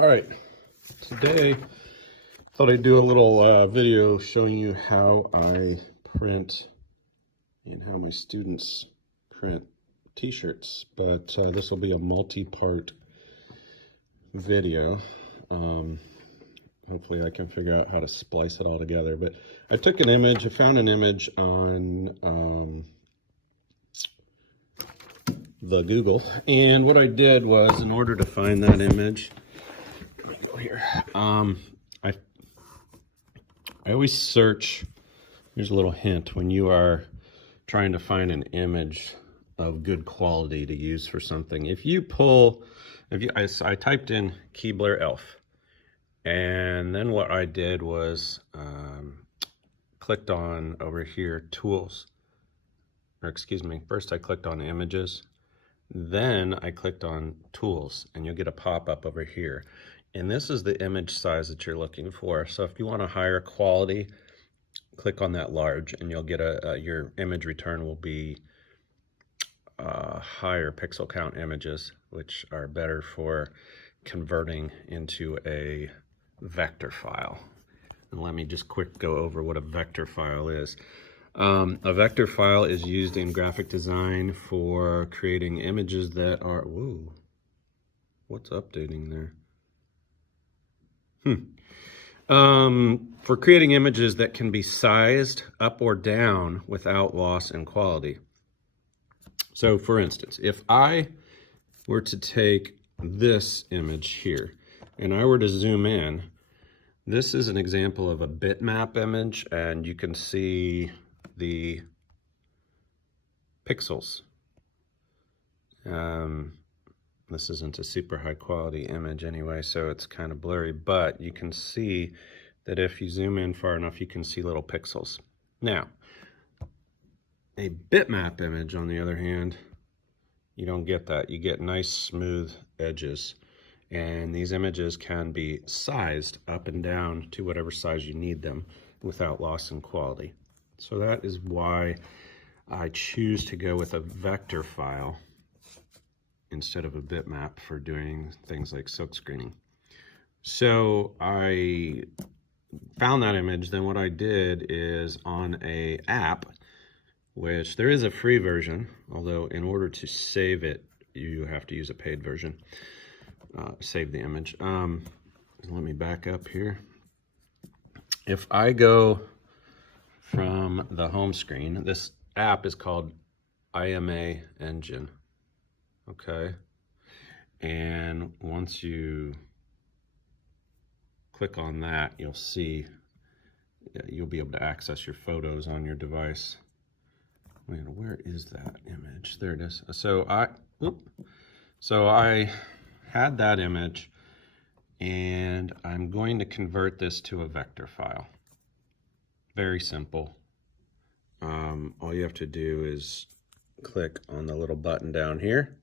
All right, today I thought I'd do a little video showing you how I print and how my students print t-shirts, but this will be a multi-part video. Hopefully I can figure out how to splice it all together, but I took an image, I found an image on the Google, and what I did was, in order to find that image, go here. I always search. Here's a little hint when you are trying to find an image of good quality to use for something. I typed in Keebler elf, and then what I did was clicked on over here tools, or excuse me. First I clicked on images, then I clicked on tools, and you'll get a pop-up over here. And this is the image size that you're looking for. So if you want a higher quality, click on that large, and you'll get your image return will be higher pixel count images, which are better for converting into a vector file. And let me just quick go over what a vector file is. A vector file is used in graphic design for creating images that are, whoa, what's updating there? For creating images that can be sized up or down without loss in quality. So for instance, if I were to take this image here and I were to zoom in, this is an example of a bitmap image, and you can see the pixels. This isn't a super high quality image anyway, so it's kind of blurry, but you can see that if you zoom in far enough, you can see little pixels. Now, a bitmap image, on the other hand, you don't get that. You get nice smooth edges, and these images can be sized up and down to whatever size you need them without loss in quality. So that is why I choose to go with a vector file instead of a bitmap for doing things like silkscreening. So I found that image. Then what I did is, on a app, which there is a free version, although in order to save it, you have to use a paid version. Save the image. Let me back up here. If I go from the home screen, this app is called IMA Engine. Okay, and once you click on that, you'll see, you'll be able to access your photos on your device. Wait, where is that image? There it is. So I had that image, and I'm going to convert this to a vector file. Very simple. All you have to do is click on the little button down here.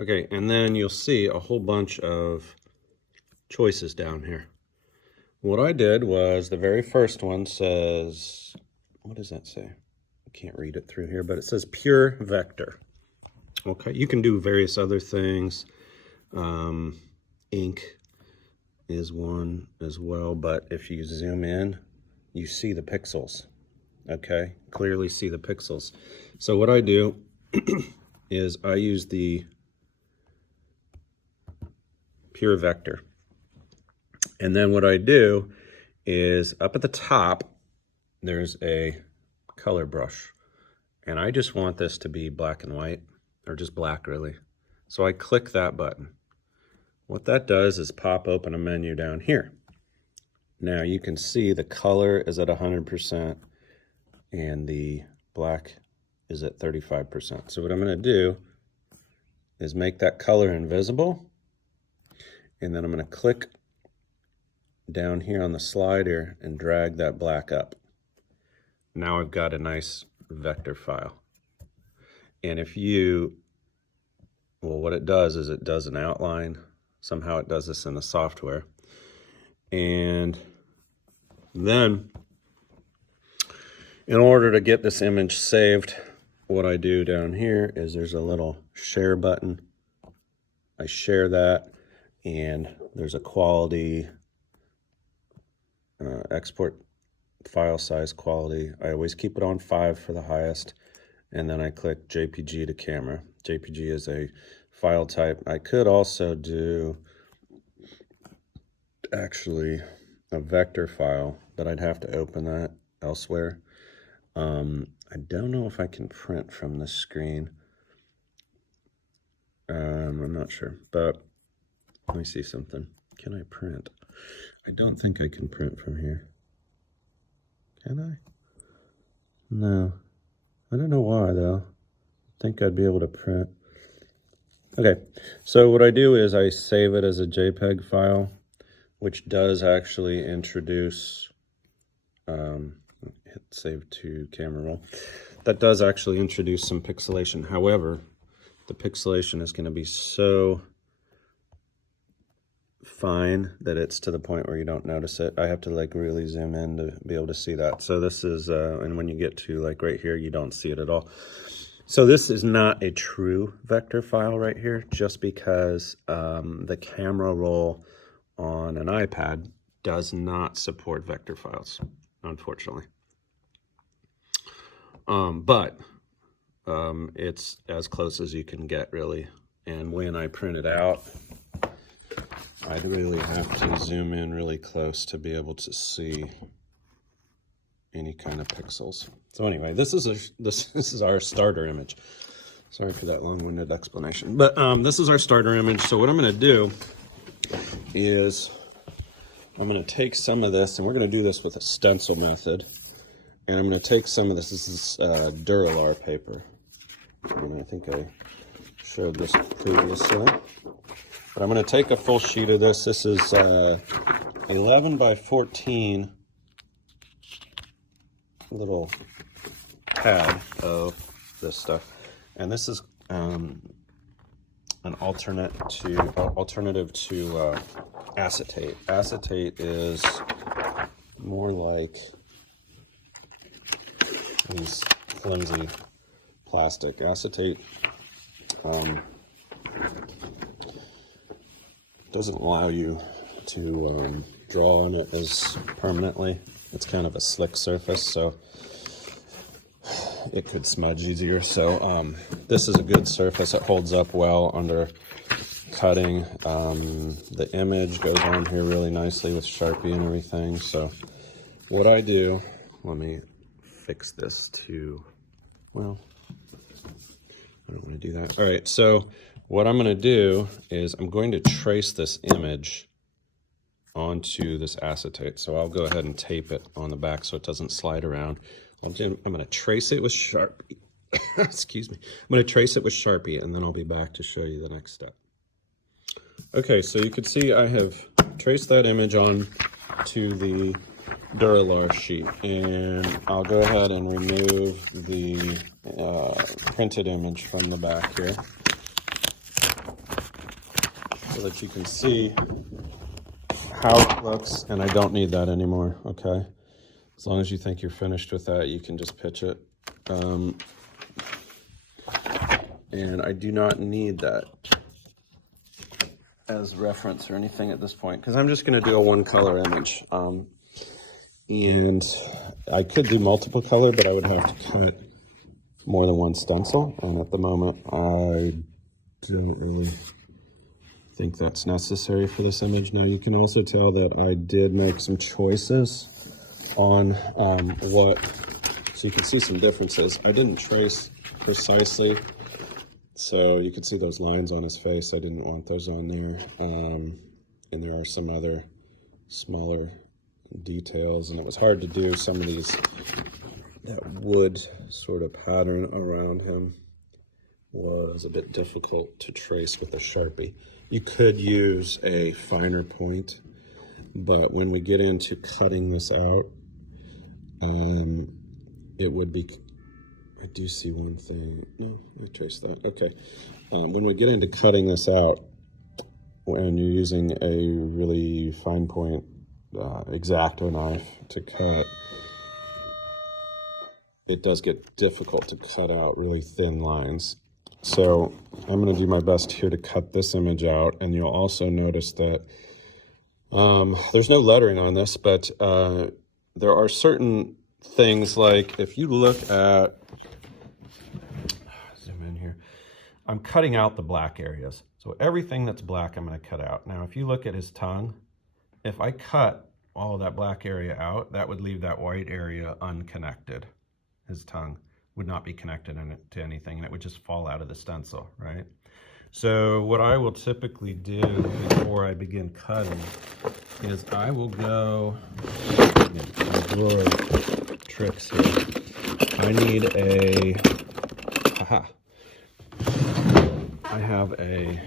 Okay, and then you'll see a whole bunch of choices down here. What I did was, the very first one says, what does that say? I can't read it through here, but it says pure vector. Okay, you can do various other things. Ink is one as well, but if you zoom in, you see the pixels. Okay, clearly see the pixels. So what I do is I use the pure vector. And then what I do is, up at the top, there's a color brush. And I just want this to be black and white, or just black really. So I click that button. What that does is pop open a menu down here. Now you can see the color is at 100% and the black is at 35%. So what I'm going to do is make that color invisible. And then I'm going to click down here on the slider and drag that black up. Now I've got a nice vector file. And if you, well, what it does is it does an outline. Somehow it does this in the software. And then, in order to get this image saved, what I do down here is there's a little share button. I share that, and there's a quality export file size quality. I always keep it on 5 for the highest, and then I click JPG to camera. JPG is a file type. I could also do actually a vector file, but I'd have to open that elsewhere. I don't know if I can print from this screen. I'm not sure, but let me see something. Can I print? I don't think I can print from here. Can I? No. I don't know why though. I think I'd be able to print. Okay, so what I do is I save it as a JPEG file, which does actually introduce, hit save to camera roll. That does actually introduce some pixelation. However, the pixelation is going to be so fine that it's to the point where you don't notice it. I have to like really zoom in to be able to see that. So this is, and when you get to like right here, you don't see it at all. So this is not a true vector file right here, just because the camera roll on an iPad does not support vector files, unfortunately. But it's as close as you can get, really. And when I print it out, I'd really have to zoom in really close to be able to see any kind of pixels. So anyway, this is our starter image. Sorry for that long-winded explanation, but this is our starter image. So what I'm going to do is I'm going to take some of this, and we're going to do this with a stencil method. And I'm going to take some of this. This is Duralar paper, and I think I showed this previously. But I'm going to take a full sheet of this. This is 11 by 14 little pad of this stuff, and this is an alternative to acetate. Acetate is more like these flimsy plastic. Acetate doesn't allow you to draw on it as permanently. It's kind of a slick surface, so it could smudge easier. So this is a good surface. It holds up well under cutting. The image goes on here really nicely with Sharpie and everything. So what I do, let me fix this to, well, I don't want to do that. All right, so what I'm going to do is I'm going to trace this image onto this acetate. So I'll go ahead and tape it on the back so it doesn't slide around. I'm going to trace it with Sharpie. Excuse me. I'm going to trace it with Sharpie, and then I'll be back to show you the next step. Okay, so you can see I have traced that image on to the Duralar sheet, and I'll go ahead and remove the printed image from the back here so that you can see how it looks, and I don't need that anymore, okay? As long as you think you're finished with that, you can just pitch it. And I do not need that as reference or anything at this point, because I'm just going to do a one-color image. And I could do multiple color, but I would have to cut more than one stencil, and at the moment I don't really think that's necessary for this image. Now you can also tell that I did make some choices on so you can see some differences. I didn't trace precisely, so you can see those lines on his face. I didn't want those on there. And there are some other smaller details, and it was hard to do some of these. That wood sort of pattern around him was a bit difficult to trace with a Sharpie. You could use a finer point, but when we get into cutting this out, it would be, I do see one thing, no, I traced that, okay. When we get into cutting this out, when you're using a really fine point X-Acto knife to cut, it does get difficult to cut out really thin lines. So I'm going to do my best here to cut this image out, and you'll also notice that there's no lettering on this, but there are certain things, like if you look at, zoom in here, I'm cutting out the black areas. So everything that's black, I'm going to cut out. Now, if you look at his tongue, if I cut all of that black area out, that would leave that white area unconnected. His tongue would not be connected to anything, and it would just fall out of the stencil, right? So what I will typically do before I begin cutting is I will go, drawer tricks here. I need a, I have a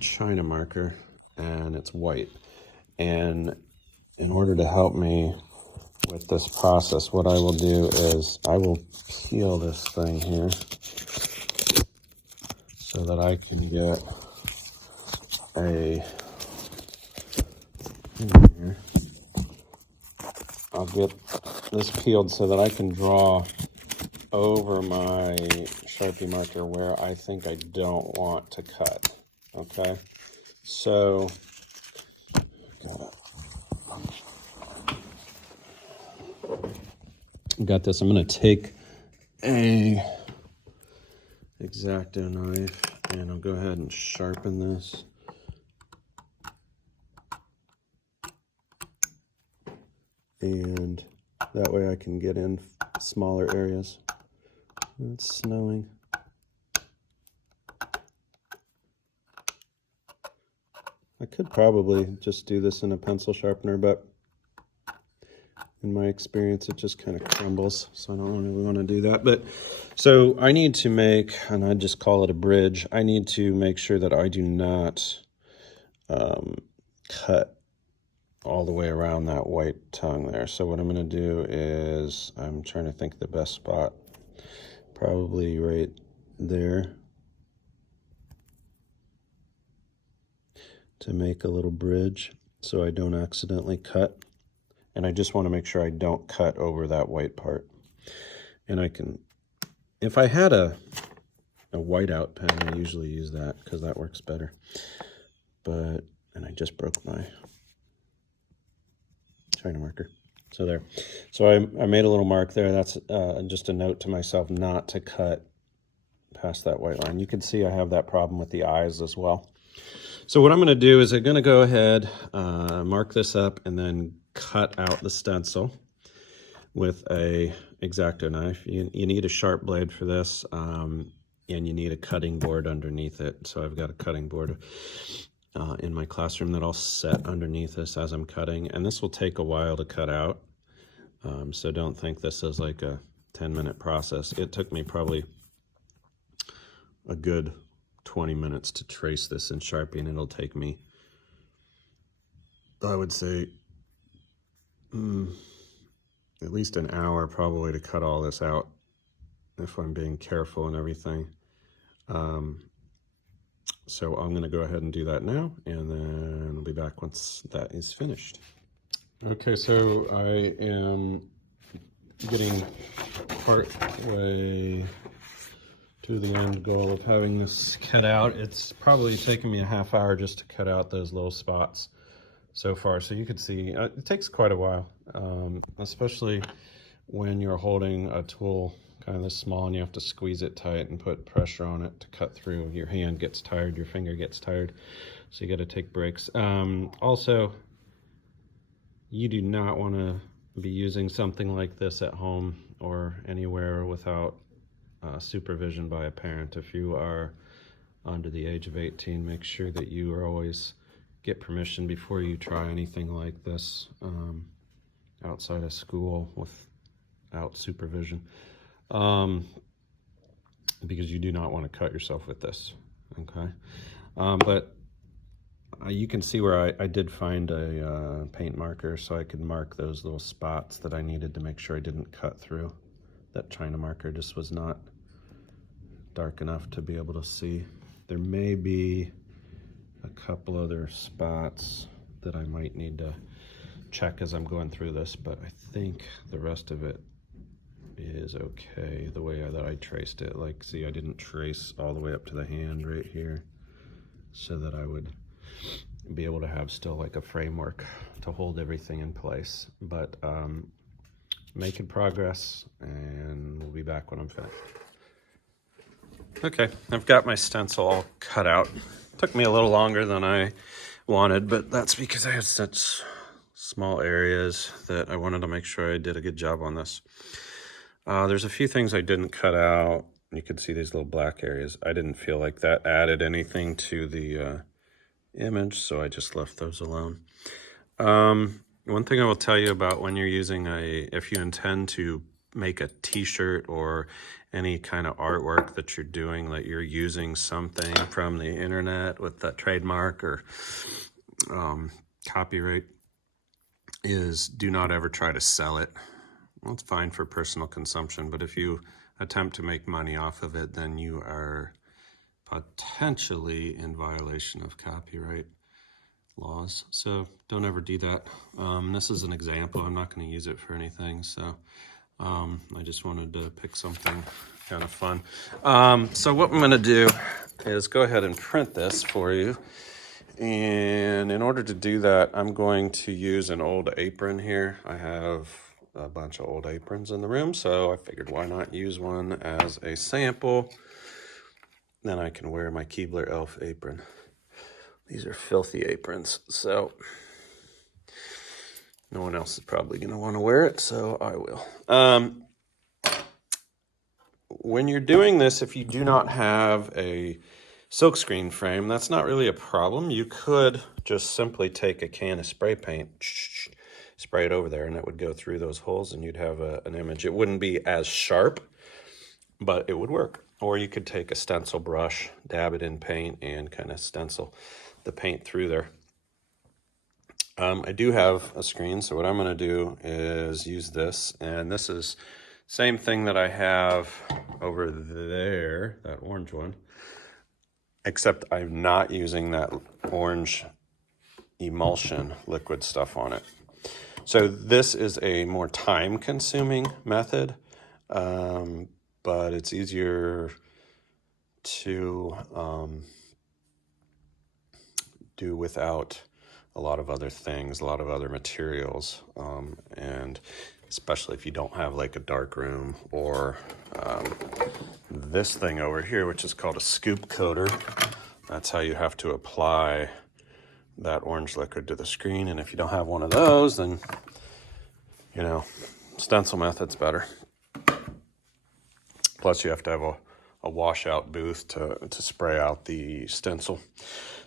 China marker, and it's white. And in order to help me with this process, what I will do is I will peel this thing here so that I can get here. I'll get this peeled so that I can draw over my Sharpie marker where I think I don't want to cut. Okay, so got this. I'm going to take a X-Acto knife and I'll go ahead and sharpen this. And that way I can get in smaller areas. It's snowing. I could probably just do this in a pencil sharpener, but in my experience, it just kind of crumbles, so I don't really want to do that. But so I need to make, and I just call it a bridge, I need to make sure that I do not cut all the way around that white tongue there. So what I'm going to do is, I'm trying to think the best spot, probably right there, to make a little bridge so I don't accidentally cut. And I just want to make sure I don't cut over that white part. And I can, if I had a whiteout pen, I usually use that because that works better. But, and I just broke my China marker. So there. So I made a little mark there. That's just a note to myself not to cut past that white line. You can see I have that problem with the eyes as well. So what I'm going to do is I'm going to go ahead, mark this up, and then cut out the stencil with a X-Acto knife. You need a sharp blade for this, and you need a cutting board underneath it. So I've got a cutting board in my classroom that I'll set underneath this as I'm cutting, and this will take a while to cut out. So don't think this is like a 10-minute process. It took me probably a good 20 minutes to trace this in Sharpie, and it'll take me, I would say, at least an hour probably to cut all this out if I'm being careful and everything. So I'm going to go ahead and do that now, and then I'll be back once that is finished. Okay, so I am getting part way to the end goal of having this cut out. It's probably taken me a half hour just to cut out those little spots so far. So you can see it takes quite a while, especially when you're holding a tool kind of this small and you have to squeeze it tight and put pressure on it to cut through. Your hand gets tired, your finger gets tired, so you got to take breaks. Also, you do not want to be using something like this at home or anywhere without supervision by a parent. If you are under the age of 18, make sure that you are always get permission before you try anything like this outside of school without supervision, because you do not want to cut yourself with this. Okay, but you can see where I did find a paint marker, so I could mark those little spots that I needed to make sure I didn't cut through. That China marker just was not dark enough to be able to see. There may be a couple other spots that I might need to check as I'm going through this, but I think the rest of it is okay the way that I traced it. Like, see, I didn't trace all the way up to the hand right here so that I would be able to have still like a framework to hold everything in place. But making progress, and we'll be back when I'm finished. Okay, I've got my stencil all cut out. Took me a little longer than I wanted, but that's because I had such small areas that I wanted to make sure I did a good job on this. There's a few things I didn't cut out. You can see these little black areas. I didn't feel like that added anything to the image, so I just left those alone. One thing I will tell you about when you're using if you intend to make a t-shirt or any kind of artwork that you're doing, that you're using something from the internet with that trademark or copyright, is do not ever try to sell it. Well, it's fine for personal consumption, but if you attempt to make money off of it, then you are potentially in violation of copyright laws. So don't ever do that. This is an example. I'm not going to use it for anything, so I just wanted to pick something kind of fun. So what I'm going to do is go ahead and print this for you. And in order to do that, I'm going to use an old apron here. I have a bunch of old aprons in the room, so I figured why not use one as a sample. Then I can wear my Keebler Elf apron. These are filthy aprons, so no one else is probably going to want to wear it, so I will. When you're doing this, if you do not have a silkscreen frame, that's not really a problem. You could just simply take a can of spray paint, spray it over there, and it would go through those holes, and you'd have an image. It wouldn't be as sharp, but it would work. Or you could take a stencil brush, dab it in paint, and kind of stencil the paint through there. I do have a screen, so what I'm going to do is use this, and this is same thing that I have over there, that orange one, except I'm not using that orange emulsion liquid stuff on it. So this is a more time-consuming method, but it's easier to do without a lot of other things, a lot of other materials, and especially if you don't have like a dark room or this thing over here, which is called a scoop coater. That's how you have to apply that orange liquid to the screen. And if you don't have one of those, then, you know, stencil method's better. Plus you have to have a washout booth to spray out the stencil.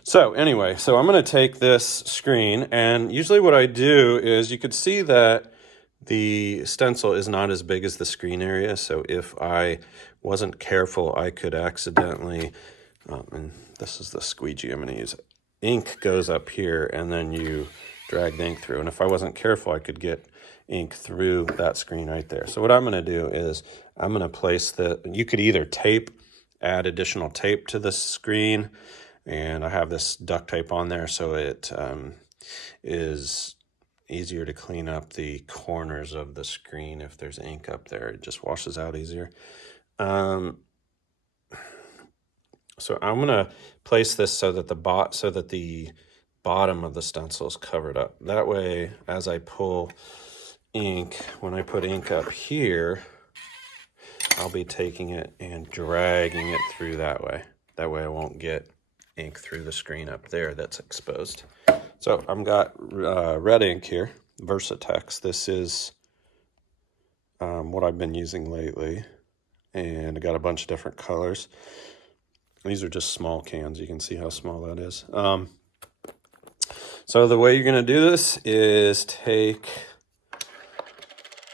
So anyway, so I'm going to take this screen, and usually what I do is, you could see that the stencil is not as big as the screen area. So if I wasn't careful, I could accidentally, and this is the squeegee I'm going to use, ink goes up here and then you drag the ink through. And if I wasn't careful, I could get ink through that screen right there. So what I'm going to do is I'm going to place you could either add additional tape to the screen, and I have this duct tape on there so it is easier to clean up the corners of the screen. If there's ink up there, it just washes out easier. So I'm going to place this so that the bottom of the stencil is covered up. That way, as I pull ink, when I put ink up here, I'll be taking it and dragging it through that way. That way I won't get ink through the screen up there that's exposed. So I've got red ink here, Versatex. This is what I've been using lately, and I got a bunch of different colors. These are just small cans. You can see how small that is. So the way you're going to do this is take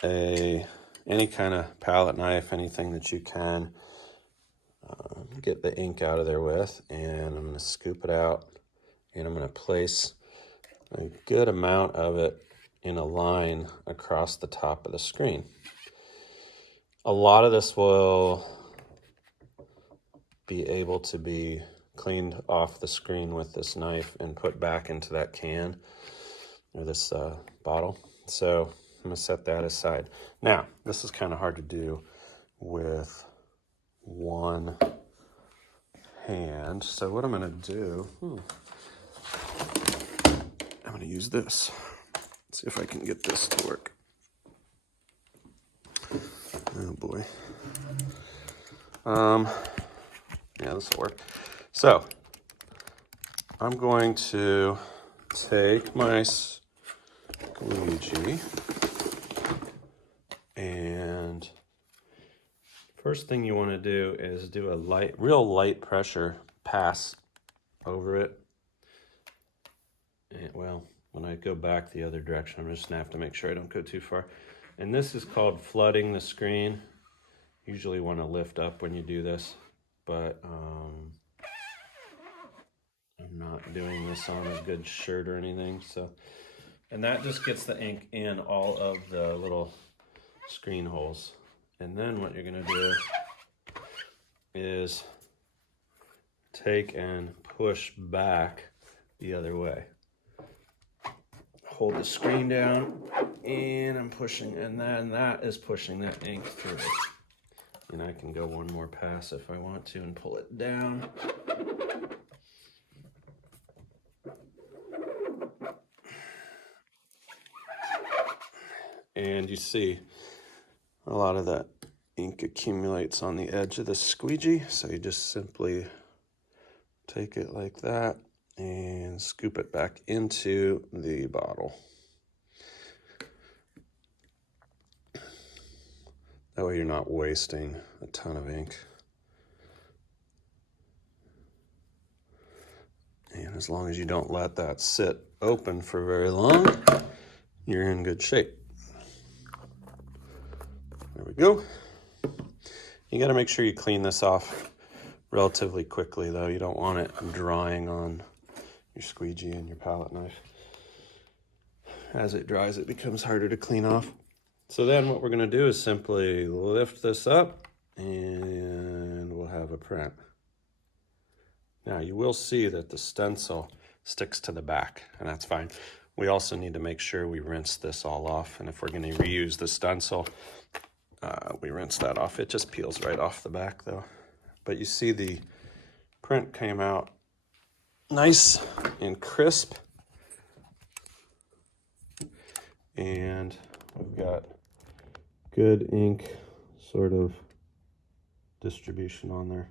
any kind of palette knife, anything that you can get the ink out of there with, and I'm going to scoop it out, and I'm going to place a good amount of it in a line across the top of the screen. A lot of this will be able to be cleaned off the screen with this knife and put back into that can or this bottle. So I'm gonna set that aside. Now, this is kind of hard to do with one hand. So what I'm gonna do, I'm gonna use this. Let's see if I can get this to work. Oh boy. Yeah, this will work. So I'm going to take my squeegee, and first thing you want to do is do a real light pressure pass over it. And, well, when I go back the other direction, I'm just gonna have to make sure I don't go too far. And this is called flooding the screen. Usually want to lift up when you do this, but I'm not doing this on a good shirt or anything. So, and that just gets the ink in all of the little screen holes. And then what you're gonna do is take and push back the other way. Hold the screen down, and I'm pushing, and then that is pushing that ink through. And I can go one more pass if I want to and pull it down. And you see a lot of that ink accumulates on the edge of the squeegee, so you just simply take it like that and scoop it back into the bottle. That way you're not wasting a ton of ink. And as long as you don't let that sit open for very long, you're in good shape. There we go. You got to make sure you clean this off relatively quickly, though. You don't want it drying on your squeegee and your palette knife. As it dries, it becomes harder to clean off. So then what we're going to do is simply lift this up and we'll have a print. Now you will see that the stencil sticks to the back, and that's fine. We also need to make sure we rinse this all off, and if we're going to reuse the stencil, we rinse that off. It just peels right off the back though. But you see the print came out nice and crisp, and we've got good ink sort of distribution on there.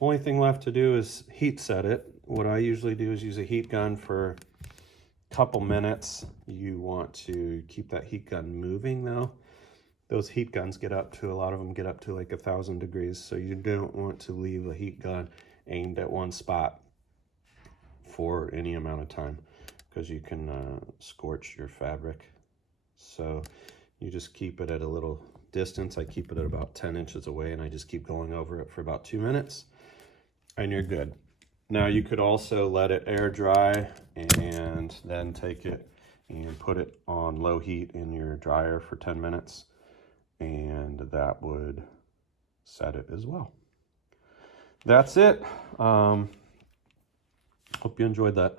Only thing left to do is heat set it. What I usually do is use a heat gun for a couple minutes. You want to keep that heat gun moving though. Those heat guns get up to, a lot of them get up to like 1,000 degrees. So you don't want to leave a heat gun aimed at one spot for any amount of time, because you can scorch your fabric. So you just keep it at a little distance. I keep it at about 10 inches away, and I just keep going over it for about 2 minutes, and you're good. Now you could also let it air dry and then take it and put it on low heat in your dryer for 10 minutes, and that would set it as well. That's it. Hope you enjoyed that.